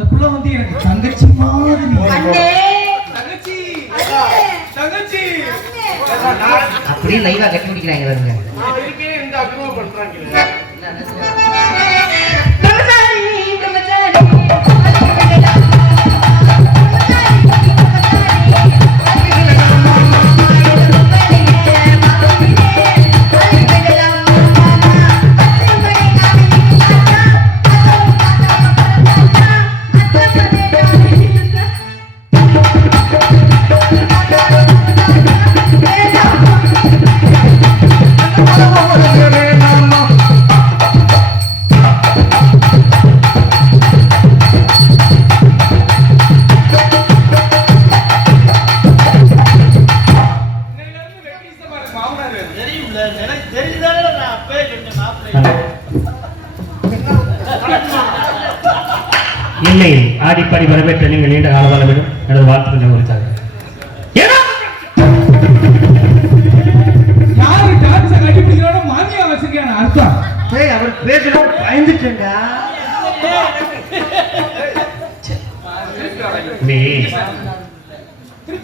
அந்த புள்ள வந்து எனக்கு தங்கச்சி மாதிரி. தங்கச்சி அப்படியே லைவா கட்டி பிடிக்கிறாங்க பாருங்க. இந்த அக்ரூவ் பண்றாங்க. என்னை ஆடிப்பாடி வரவேற்ற நீங்கள் நீண்ட காலமாக விடும் எனது வாழ்த்துக்களை குறித்தாங்க. யாரு டான்ஸ் கட்டி பிடிக்கிறானோ மாமியா வச்சிருக்கான அர்த்தம். ஏய் அவர் பேசல பயந்துட்டேன்டா.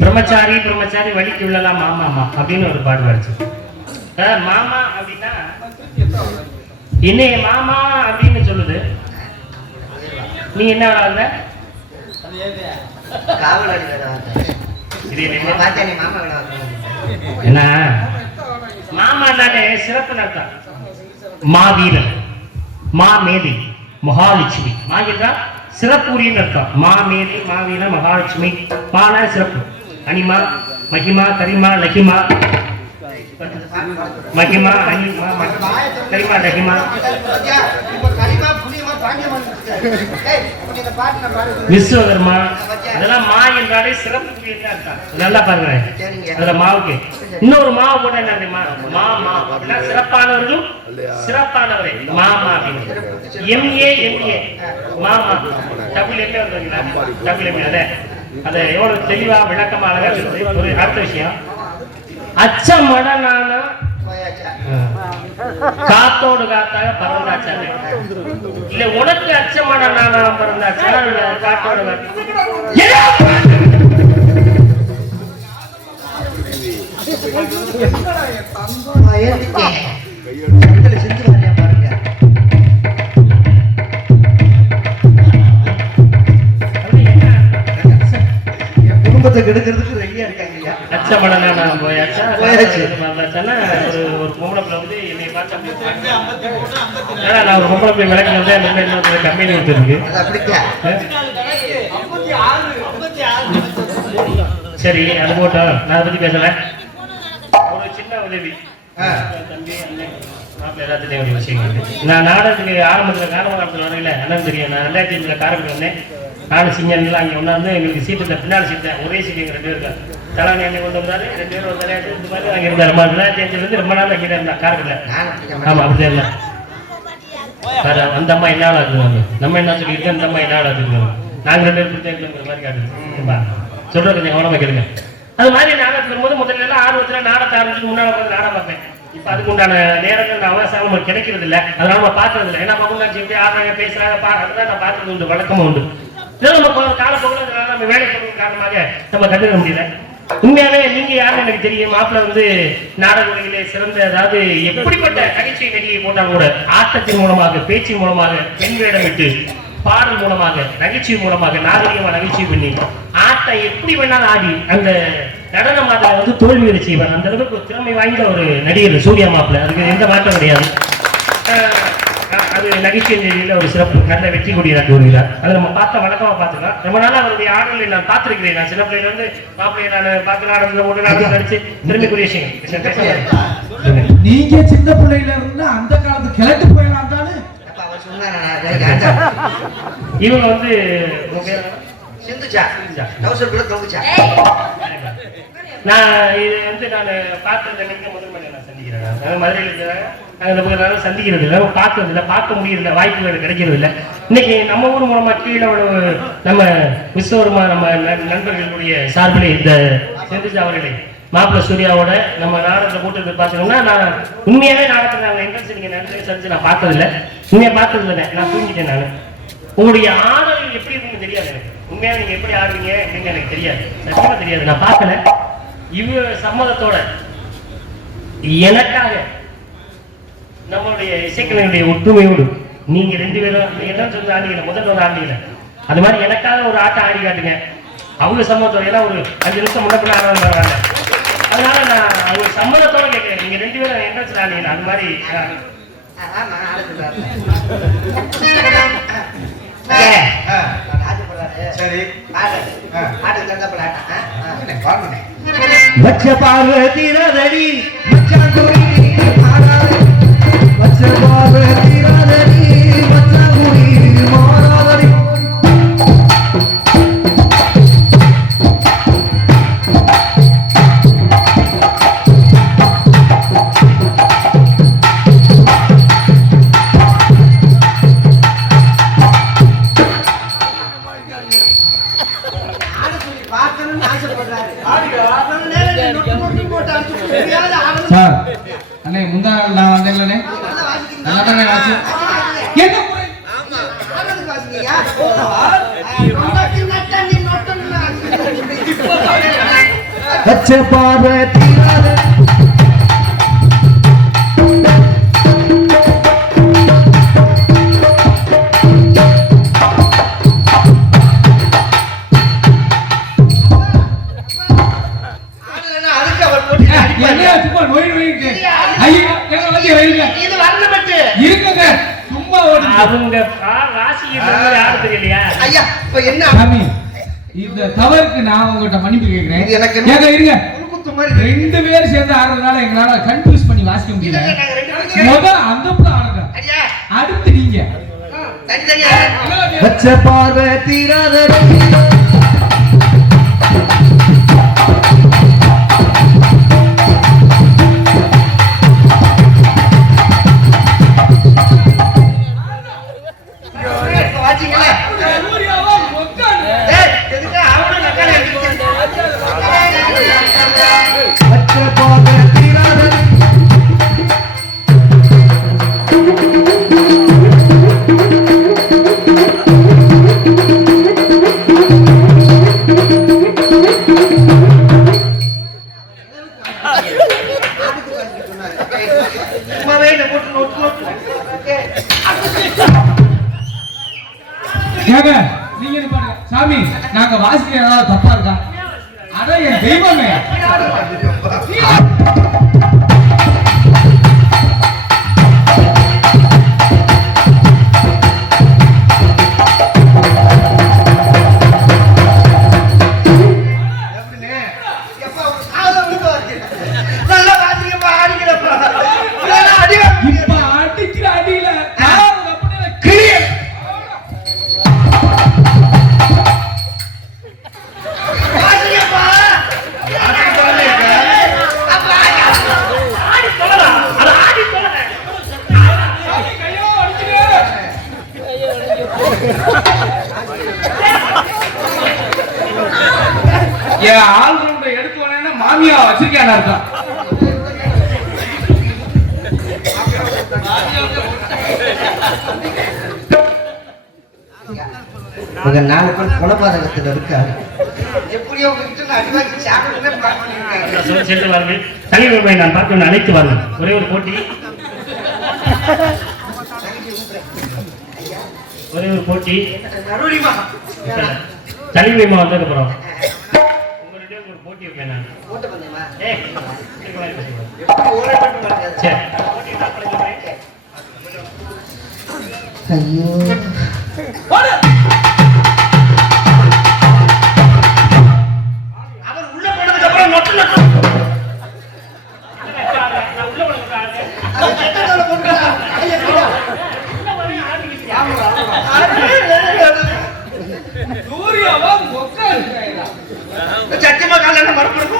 பிரம்மச்சாரி பிரம்மச்சாரி வலிக்கு உள்ளலாம் மாமா அப்படின்னு ஒரு பாட்டு வரைச்சு. மாமா அப்படின்னா என்னைய மாமா அப்படின்னு சொல்லுது. நீ என்ன ஆகுத? என்ன மாமானாலே சிறப்பு அர்த்தம். மாவீரன், மாமேதை, மகாலட்சுமி. மா என்றால் சிறப்புரின்னு அர்த்தம். மாமேதை, மாவீரன், மகாலட்சுமி. மானா சிறப்பு. அனிமா, மகிமா, கரிமா, லகிமா, மகிமா, அனிமா, கரிமா, லகிமா, விஸ்வகர்மா. அதெல்லாம் மா என்றாலே சிறப்பு. நல்லா பாருங்க, அதுல மாவுக்கு இன்னொரு மாவு போட்ட என்ன மாமா அப்படின்னா சிறப்பானவர்களும் சிறப்பானவரே மாமா அப்படின்னு. எம்ஏ எம்ஏ மாமா டபுள் எம்ஏ வந்துங்களா? டபுள் எம்ஏ அதை எவ்வளவு தெளிவா விளக்கமா அழகா சொல்லுது. ஒரு அடுத்த விஷயம், அச்சமடனான காத்தோடு காத்தாக பறந்தாச்சாரு இல்ல உனக்கு அச்சமான நானா பறந்தாச்சா காத்தோடு குடும்பத்தை கெடுக்கிறதுக்கு ரெடியா இருக்காங்க. அச்சமடனா நான் போயாச்சா வந்தாச்சானா ஒரு பொம்பளை வந்து என்னை பார்த்து நான் ஒரு பொம்பளை போய் விளக்கி வந்தேன். கம்பெனி விட்டுருக்கு. சரி அது போட்டோம், நான் அதை பத்தி பேசல. ஒரு சின்ன உதவி தம்பி எல்லாத்துலேயும் ஒரு விஷயம். நான் நாடகத்துக்கு ஆரம்பத்தில் காரணத்தில் வரையில என்னன்னு தெரியும். நான் 2005 காரப்படி வந்தேன். நானும் சிங்கன்லாம் அங்கே ஒன்றாந்து எங்களுக்கு சீட்டு பின்னாடி சீட்டு ஒரே சீட்டு எங்கள் 2 பேருக்கு தலைவணி எண்ணெய் கொண்டு வந்தாரு. 2 பேரும் ஒரு தலையாட்டு இந்த மாதிரி அங்கே இருந்தார். 2005 ரொம்ப நாள் அங்கே இருந்தா காரப்பில்ல. ஆமாம் அப்படி இல்லை வேற அந்த அம்மா என்ன ஆள் ஆகுதுவாங்க. நம்ம என்ன சொல்லியிருக்கோம், அந்த அம்மா என்ன ஆள் ஆகுதுங்க. நாங்கள் 2 பேரும் பிடிச்சிருக்கிற மாதிரி காட்டுது. சொல்றது கொஞ்சம் கவனமாக கேளுங்க. அது மாதிரி நாடகத்துக்கு வரும்போது முதல்ல எல்லாம் ஆர்வத்தில் நாடகத்தை ஆரம்பிச்சு முன்னாடி உட்காந்து நாடகம் பார்ப்பேன். இப்போ அதுக்கு உண்டான நேரங்கள் அவகாசம் நமக்கு கிடைக்கிறது இல்லை. அதனால நம்ம பார்க்கறது இல்லை. ஏன்னா பகுண்டாச்சு எப்படி ஆடுறாங்க பேசுறாங்க அதுதான் நான் பார்க்கறது உண்டு, வழக்கமும் உண்டு. இதெல்லாம் நம்ம காலப்போக்கில் நம்ம வேலை செய்வதன் காரணமாக நம்ம கண்டுக்க முடியல. உண்மையாவே நீங்க யாருன்னு எனக்கு தெரியும். மாப்பிள்ள வந்து நாடக உலகிலே சிறந்த, அதாவது எப்படிப்பட்ட நகைச்சுவை நடிகை போட்டாலும் கூட ஆட்டத்தின் மூலமாக, பேச்சின் மூலமாக, பெண் வேடமிட்டு, பாடல் மூலமாக, நகைச்சுவை மூலமாக, நாகரிகமா நகைச்சுவை பண்ணி ஆட்டம் எப்படி வேணாலும் ஆடி அந்த நடன மாதம் வந்து தோல்வி செய்வார். அந்த அளவுக்கு ஒரு திறமை வாய்ந்த ஒரு நடிகர் சூர்யா மாப்பிள்ள. அதுக்கு எந்த மாற்றம் கிடையாது. அது நகைச்சுவை நிலையில ஒரு சிறப்பு நல்ல வெற்றி கொடி நாட்டு வருகிறார். அதை நம்ம பார்த்த வழக்கமா பார்த்துக்கலாம். ரொம்ப நாள் அவருடைய ஆடலை நான் பார்த்திருக்கிறேன். நான் சின்ன பிள்ளைல வந்து மாப்பிள்ளையை நான் பார்த்து நாடகத்தில் ஒரு நாடகம் நடிச்சு திரும்பிக்குரிய விஷயங்கள். நீங்க சின்ன பிள்ளையில இருந்து அந்த காலத்து கிழக்கு போயலாம் தானே. இவங்க வந்து நான் இது வந்து நான் பார்த்த முதல் மணி நான் சந்திக்கிறேன். மதுரையில் சந்திக்கிறது இல்லை, பார்க்கறது இல்லை, பார்க்க முடியறதில்ல, வாய்ப்புகள் கிடைக்கிறது இல்லை. இன்னைக்கு நம்ம ஊர் மூலமா கீழே நம்ம விஸ்வகர்மா நம்ம நண்பர்களுடைய சார்பிலே இந்த செந்தில் அவர்களை மாப்பிள்ள சூர்யாவோட நம்ம நாடகத்தை போட்டு பார்த்தீங்கன்னா, நான் உண்மையாவே நாடகத்தில் நாங்கள் எங்கே நீங்க நிறைய சந்திச்சு நான் பார்த்ததில்லை. உண்மையா பார்த்ததில்லை, நான் தூங்கிட்டேன். நான் உங்களுடைய ஆடல் எப்படி இருக்குன்னு தெரியும். உண்மையா நீங்க எப்படி ஆடுவீங்க எப்படின்னு எனக்கு தெரியாது, சத்தியமா தெரியாது, நான் பார்க்கல. இவ சம்மதத்தோட எனக்காக நம்மளுடைய இசைக்கலையுடைய ஒற்றுமையோடு நீங்க 2 பேரும் என்ன சொல்லி ஆடிக்கல, முதல்ல ஒரு ஆடிக்கல, அது மாதிரி எனக்காக ஒரு ஆட்டம் ஆடி காட்டுங்க. அவங்க சம்மதத்தோட, ஏன்னா ஒரு 5 நிமிஷம் முன்னப்பிள்ள ஆடுறாங்க, அதனால நான் அவங்க சம்மதத்தோட கேட்கிறேன். நீங்க 2 பேரும் என்ன சொல்லி ஆடிக்கல, அது மாதிரி சரி வச்ச பார்வதி ரதடி மச்சான் கோரி மாறாதடி, வச்ச பார்வதி ரதடி மச்சான் கோரி மாறாதடி. சார் அண்ணே முந்தா நான் வந்தேன்லண்ணே, நல்லா தானே ஆச்சு. என்ன முறை வச்ச பார்வதி அவங்க ராசி யாரு தெரியலையா? ஐயா இப்ப என்ன சாமி, இந்த தவறுக்கு நான் உங்ககிட்ட மன்னிப்பு கேட்கிறேன். எனக்கு ஏங்க இருங்க, 2 பேரும் சேர்ந்து ஆடுறதுனால எங்களால கன்ஃபியூஸ் பண்ணி வாசிக்க முடியல. முதல்ல அந்த புள்ள ஆடுங்க, அடுத்து நீங்க வச்ச பார்வதி ரதடி. நீங்க பாருங்க சாமி, நாங்க வாசிக்கிற ஏதாவது தப்பா இருக்கா? அட என் தெய்வமே, இப்ப அடிக்கிற அடியில என் ஆல்ரவுண்ட எடுத்து வரேன்னா மாமியா வச்சிருக்கேன் அர்த்தம். உங்க 4 பேர் குலபாதகத்தில் இருக்காங்க. எப்படியோ சென்று வாருங்கள். தனிமை நான் பார்க்க அழைத்து வாருங்கள். ஒரே ஒரு போட்டி, தனிமைமா வந்ததுக்கு அப்புறம் உங்களுடைய ஒரு போட்டி வைப்பேன் நான். ஐயோ அவர் உள்ள போனதுக்கு அப்புறம் நொட்டு நொட்டு சத்தியமா கால என்ன மறுபடியும்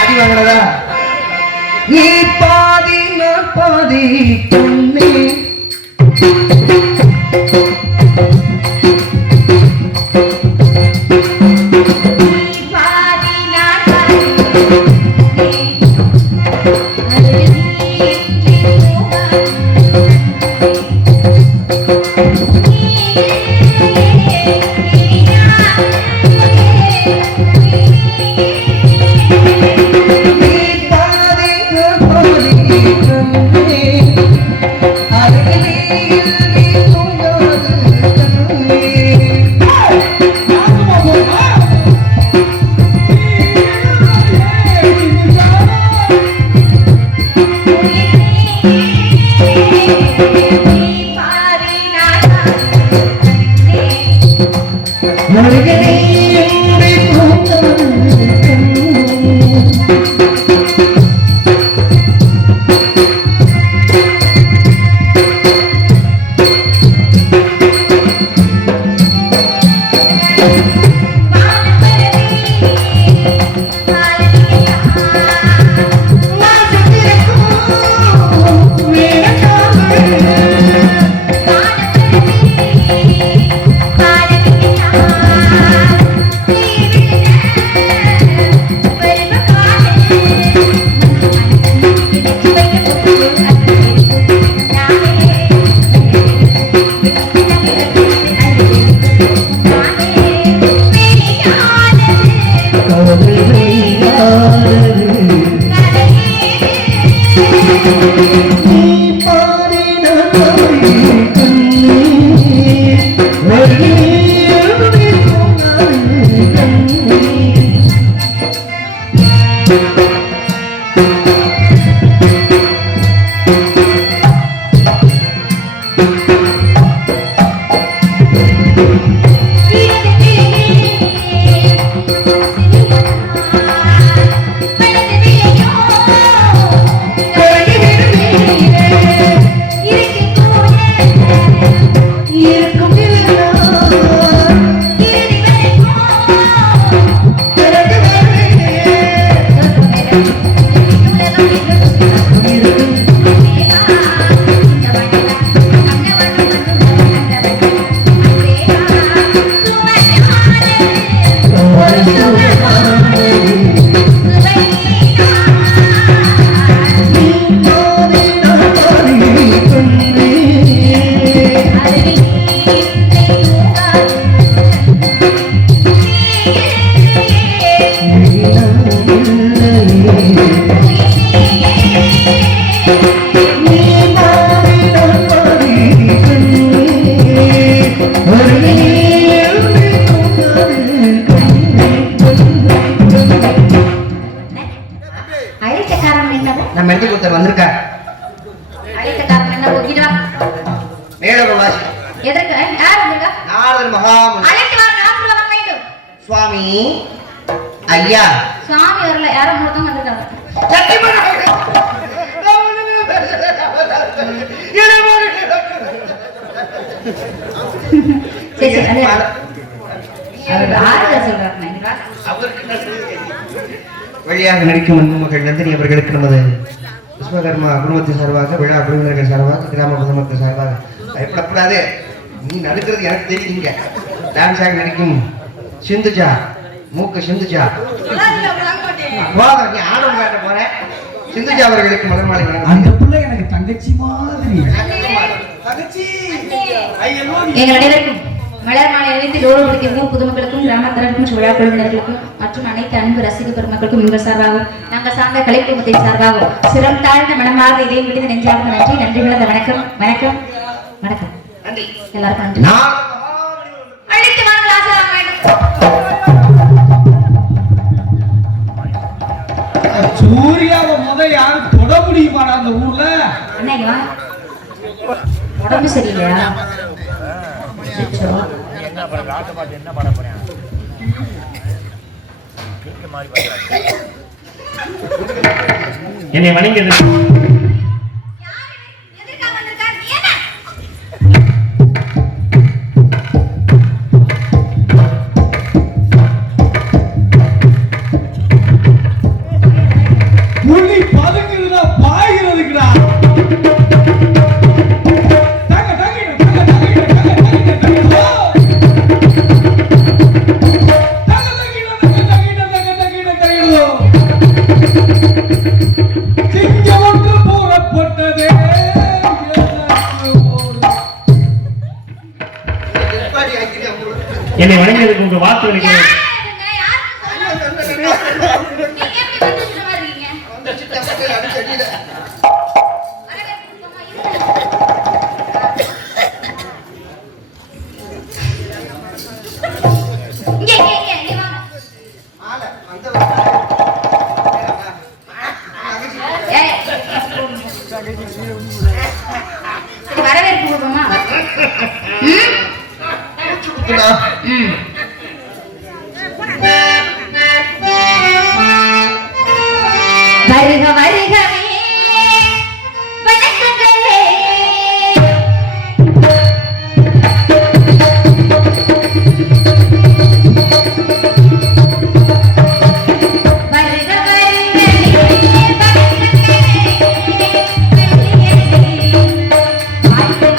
அடி வாங்குறதா? நீ பாதி நான் பாதி சுவாமி ஐயா சுவாமி வரல யாரோ மூர்த்தம் வந்திருக்காங்க. வழியாக நடிக்கும் அன்பு மகள் நந்தினி அவர்களுக்கு நமது விஸ்வகர்மா குடும்பத்தின் சார்பாக விழா குழுவினர்கள் சார்பாக கிராம பொதுமக்கள் சார்பாக பயப்படக்கூடாது. நீ நடுக்கிறது எனக்கு தெரியுங்க. டான்ஸாக நடிக்கும் சிந்துஜா மூக்க சிந்துஜா நீ ஆடம் காட்ட போற சிந்துஜா அவர்களுக்கு முதல் மாலை அந்த பிள்ளை எனக்கு தங்கச்சி மாதிரி. எங்கள் அனைவருக்கும் மலர் மாலை அணிவித்து கௌரவம் கொடுக்கின்றோம். பொதுமக்களுக்கும் கிராமத்தினருக்கும் விழா குழுவினர்களுக்கும் மற்றும் அனைத்து அன்பு ரசிக பெருமக்களுக்கும் எங்கள் சார்பாகவும் நாங்கள் சார்ந்த கலை குடும்பத்தின் சார்பாகவும் சிரம் தாழ்ந்த மனமார்ந்த இதையும் விடுத்து நெஞ்சார்ந்த நன்றி. நன்றி கலந்த வணக்கம் வணக்கம் வணக்கம். நன்றி எல்லாருக்கும் நன்றி. அழைத்து வாருங்கள் ஆசிரியர் சூர்யாவை முத யாரும் தொட முடியுமாடா அந்த ஊர்ல? அண்ணா உடம்பு சரியில்லையா? என்னை வணங்கியது புள்ளி பதுங்குதுடா, பாய்கிறதுக்குடா. என்னை வணங்கியதுக்கு உங்க வாக்கு அளிக்கிறேன். ம்